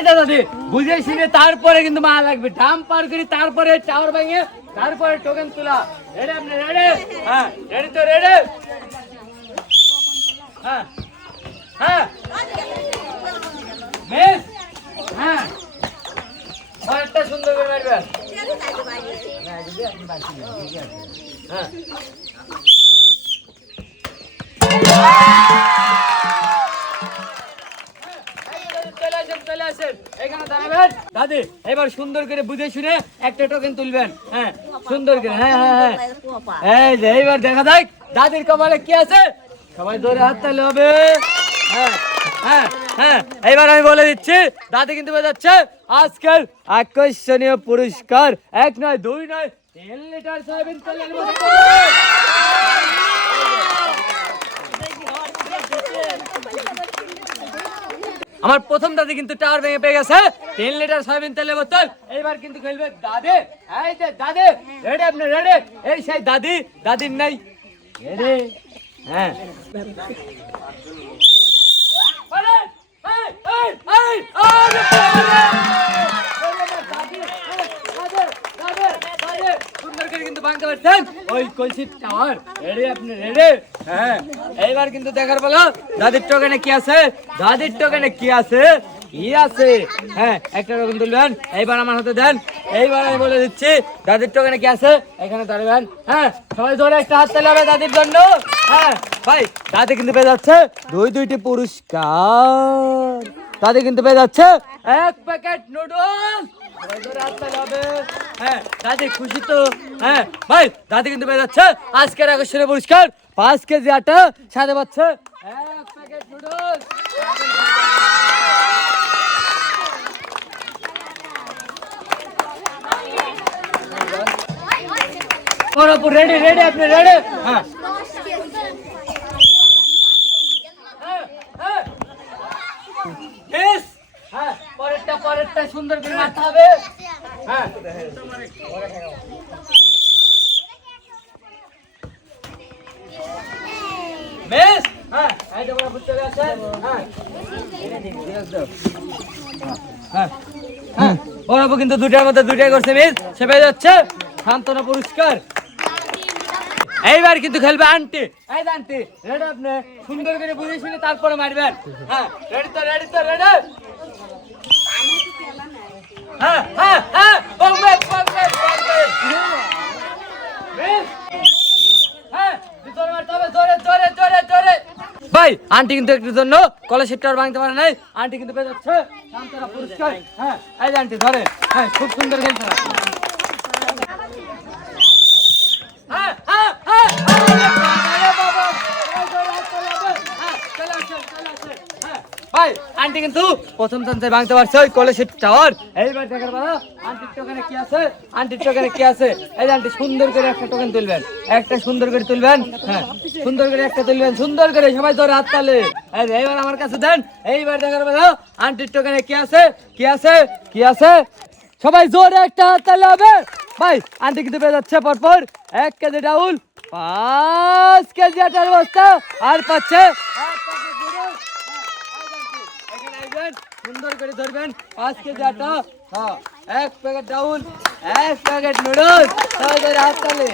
এই দাদি বুঝে শুনে তারপরে কিন্তু মা লাগবে, ডাম পার করি তারপরে টাওয়ার ভেঙে তারপরে টোকেন তোলা। রেডি আপনি? রেডি? হ্যাঁ রেডি তো? রেডি? হ্যাঁ হ্যাঁ মিস, হ্যাঁ একটা সুন্দর করে মারবে। হ্যাঁ চলে আসেন এখানে দাঁড়াবেন। দাদি এবার সুন্দর করে বুঝে শুনে একটা টোকেন তুলবেন। হ্যাঁ সুন্দর করে। হ্যাঁ হ্যাঁ হ্যাঁ এই যে এইবার দেখা যাক দাদির কপালে কি আছে। সবাই ধরে হাত তাহলে হবে। হ্যাঁ হ্যাঁ হ্যাঁ এইবার আমি বলে দিচ্ছি, দাদি কিন্তু পেয়ে যাচ্ছে আজকের আকর্ষণীয় পুরস্কার। 1 নয় 2 নয় 3 লিটার সয়াবিন তেলের বোতল। আমার প্রথম দাদি কিন্তু টাওয়ার ভেঙে পেয়ে গেছে 3 লিটার সয়াবিন তেলের বোতল। এইবার কিন্তু খেলবে দাদি। এই যে দাদি রেডি? আপনি রেডি? এই সেই দাদি, দাদির নাই রেডি? হ্যাঁ সুন্দর করে কিন্তু ভাঙতে পারছেন ওই কলসির টাওয়ার। রেডি আপনি? রেডি? হ্যাঁ এইবার কিন্তু দেখার বলো দাদির টোকেনে কি আছে। দাদির টোকেনে কি আছে? কি আছে? হ্যাঁ একটা টোকেন তুলবেন। এইবার আমার হাতে দেন। এইবার আমি বলে দিচ্ছি দাদির টোকেনে কি আছে। এখানে দাঁড়াবেন। হ্যাঁ সবাই ধরে একটা হাত তালি হবে দাদির জন্য। হ্যাঁ ভাই দাদি কিন্তু পেয়ে যাচ্ছে 2টি পুরস্কার। দাদি কিন্তু পেয়ে যাচ্ছে 1 প্যাকেট নুডলস। হ্যাঁ দাদি খুশি তো? হ্যাঁ ভাই দাদি কিন্তু পেয়ে যাচ্ছে আজকের আকর্ষণীয় পুরস্কার 5 কেজি আটা, সাথে পাচ্ছে 1 প্যাকেট নুডলস। রেডি? রেডি আপনি? রেডি? হ্যাঁ হ্যাঁ পরেরটা সুন্দর করে মারতে হবে। হ্যাঁ মিস, হ্যাঁ এই যে বড় চলে আসে। হ্যাঁ হ্যাঁ হ্যাঁ বড় কিন্তু 2টার মধ্যে 2টাই করছে মিস, সে পেয়ে যাচ্ছে সান্ত্বনা পুরস্কার। এইবার কিন্তু খেলবে আন্টি। এই আন্টি রেডি? আপনি সুন্দর করে বুঝে শুনে তারপরে মারবেন। হ্যাঁ রেডি তো? রেডি তো? রেডি? হ্যাঁ হ্যাঁ হ্যাঁ ভাই আন্টি কিন্তু একটু জন্য কলেজটা আর ভাঙতে পারে নাই। আন্টি কিন্তু পেয়ে যাচ্ছে সান্ত্বনা পুরস্কার। হ্যাঁ এই আন্টি ধরে। হ্যাঁ খুব সুন্দর খেলছে। হ্যাঁ হ্যাঁ হ্যাঁ ভাই আন্টি কিন্তু প্রথম চান্সে ভাঙতে পারছে ওই কলেজের টাওয়ার। এইবার দেখার পালা আন্টির টোকেনে কি আছে। আন্টির টোকেনে কি আছে? এই যে আন্টি সুন্দর করে একটা টোকেন তুলবেন। একটা সুন্দর করে তুলবেন। হ্যাঁ সুন্দর করে একটা তুলবেন। সুন্দর করে সবাই ধরে হাত তালে। এইবার আমার কাছে দেন। এইবার দেখার পালা আন্টির টোকেনে কি আছে। কি আছে? কি আছে? সবাই জোরে একটা হাত তালে হবে। ভাই আন্টি কিন্তু পেয়ে যাচ্ছে পরপর 1 কেজি ডাউল, 5 কেজি আটার বস্তা, আর পাচ্ছে সুন্দর করে ধরবেন 5 কেজি আটা, হ্যাঁ 1 প্যাকেট ডাউল, 1 প্যাকেট নুডলস। সবাই ধরে হাত তালে।